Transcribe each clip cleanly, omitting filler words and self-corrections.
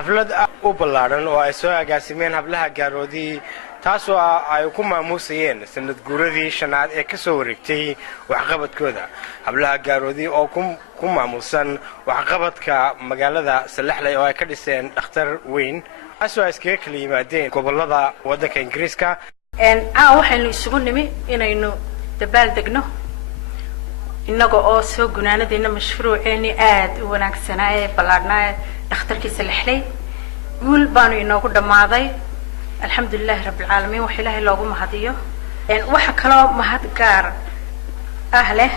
xaflad u ballaaran oo ay soo agaasimeen hablaha gaaroodii taasoo ay ku maamuusayeen sanad guuradii shanaad ee ka soo wareegtay waxqabadkooda. hablaha gaaroodii oo ku maamuusan waxqabadka magaalada Salaxley oo ay ka dhiseen dhakhtar weyn taasoo ay iskaga kala yimaadeen gobolada waddanka Ingiriiska. waxaynu isugu nimi inaynu dabaal degno inagoo oo soo gunaanadayna mashruuceeni aad u wanaagsanaa ee ballaarnaa dhakhtarkii Salaxley guul baanu inoogu dhamaaday alxamdulillaah rabbil caalamiin wax ilaahay loogu mahadiyo. waxa kaloo mahad gaar ah leh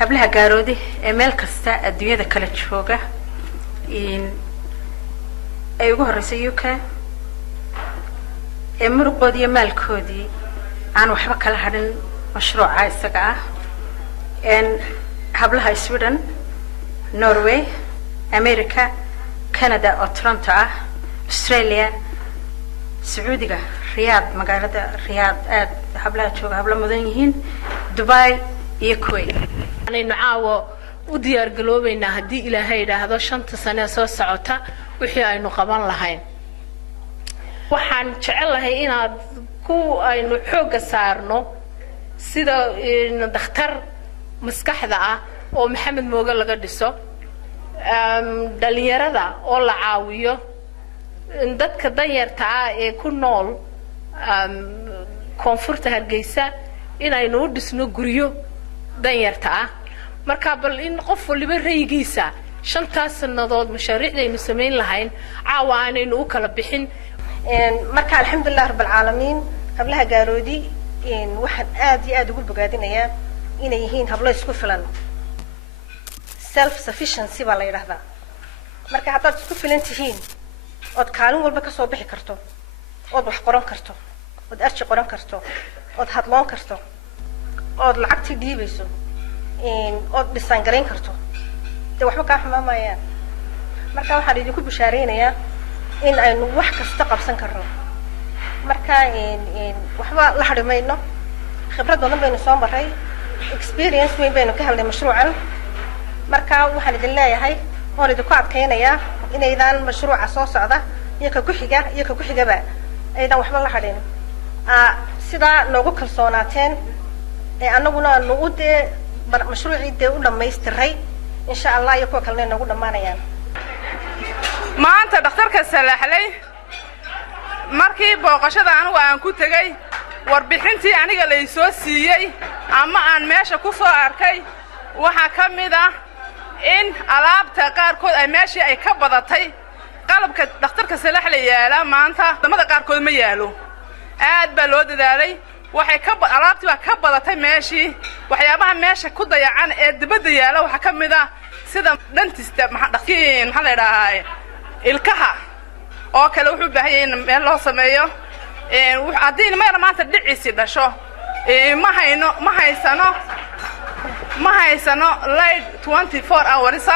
hablaha gaaroodi ee meel kasta adduunyada kala jooga ay ugu horeysay UK ee muruqoodii iyo maalkoodii aan waxba kala hadhin mashruuca isaga ah. hablaha Sweden, Norway, America, Canada oo Toronto ah, Australia, Sacuudiga, Riyadh magaalada Riyadh aad hablaha jooga habla mudan yihiin, Dubai iyo Kuwait. anaynu caawo u diyaar galoobaynaa haddii Ilaahay yiraahdo 5 sano soo socota wixii aynu qaban lahayn. waxaan jecelahay inaad aynu xoog saarno sida dhakhtar maskaxda ah oo Maxamed Mooga laga dhiso dhalinyarada oo la caawiyo dadka danyarta ah ee ku nool koonfurta Hargeysa inaynu u dhisno guryo danyarta ah. marka bal in qof waliba raygiisa 5 sanadood mashaariicdaynu sameyn lahayn caawa aanaynu u kala bixin. marka alxamdulillaah rabbil caalamiin hablaha gaaroodi waxaan aad iyo aad ugu bogaadinayaa inay yihiin hablo isku filan self sufficiency baa la yiraahdaa. marka haddaad isku filan tihiin ood kaalin walba ka soo bixi karto ood wax qoran karto ood arji qoran karto ood hadloon karto ood lacagtii dhiibayso ood dhisaan garayn karto dee waxba kaa xumaamayaan. marka waxaan idinku bishaareynayaa in aynu wax kasta qabsan karno. marka waxba la xarimayno khibrad badan baynu soo maray experience weyn baynu ka helnay mashruucan. marka waxaan idin leeyahay oo idinku adkeynayaa inaydaan mashruuca soo socda iyo ka ku xigaba aydan waxba la xarin sida noogu kalsoonaateen ee anaguna nagu dee mashruucii dee u dhamaystiray insha Allah iyo kuwa kalena nagu dhamaanayaan. maanta dhakhtarka Salaxley markii booqashada anigu aan ku tagay warbixintii aniga la soo siiyay ama aan meesha ku soo arkay waxa kamid ah in alaabta qaarkood ay meeshii ay ka badatay qalabka dhakhtarka Salaxley yaala maanta wadamada qaarkood ma yaalo. aad baa loo dadaalay waxay alaabtii waa ka badatay meeshii waxyaabaha meesha ku dayacan ee dibadda yaala waxa kamid ah sida dentista maxaa la yiraahdaa ilkaha oo kale wuxuu baahan yahay in meel loo sameeyo haddii ilmaha maanta dhiciisi dhasho ma haysano light 24 hours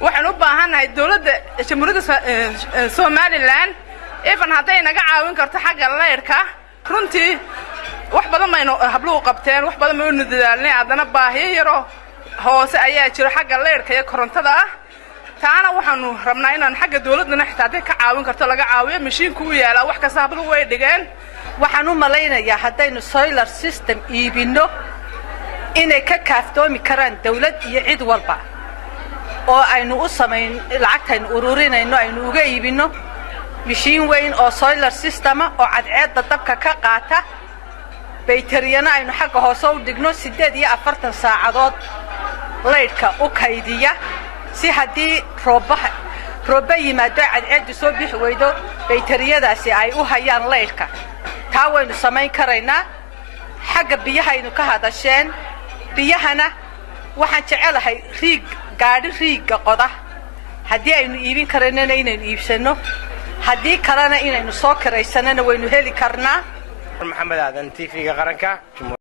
waxaan u baahanahay dawladda jamhuuriyadda Somaliland even hadday naga caawin karto xagga leerka runtii wax badan mayno habluhu qabteen wax badan mayno dadaalnay adana baahiyo yaro hoose ayaa jira xagga leerka iyo korontada ah. taana waxaanu rabnaa inaan xagga dawladda xitaa ka caawin karto laga caawiyo mashiinku u yaala wax kasta habluhu way dhigeen. waxaan u malaynayaa haddaynu solar system iibino inay ka kaaftoomi karaan dawlad iyo cid walba oo aynu u sameyn lacagtaynu ururinayno aynu uga iibino mashiin weyn oo solar system oo cadceedda dabka ka qaata baytariyana aynu xagga hoose u dhigno 48 saacadood leydka u kaydiya si haddii rooba yimaado cadceeddu soo bixi weydo baytariyadaasi ay u hayaan leydka. taa waynu samayn karaynaa. xagga biyahaynu ka hadasheen biyahana waxaan jecelahay gaadhi riigga qoda haddii aynu iibin karaynana inaynu iibsano haddii kalena inaynu soo kiraysanana waynu heli karnaa. Maxamed Aadan TV-ga qaranka.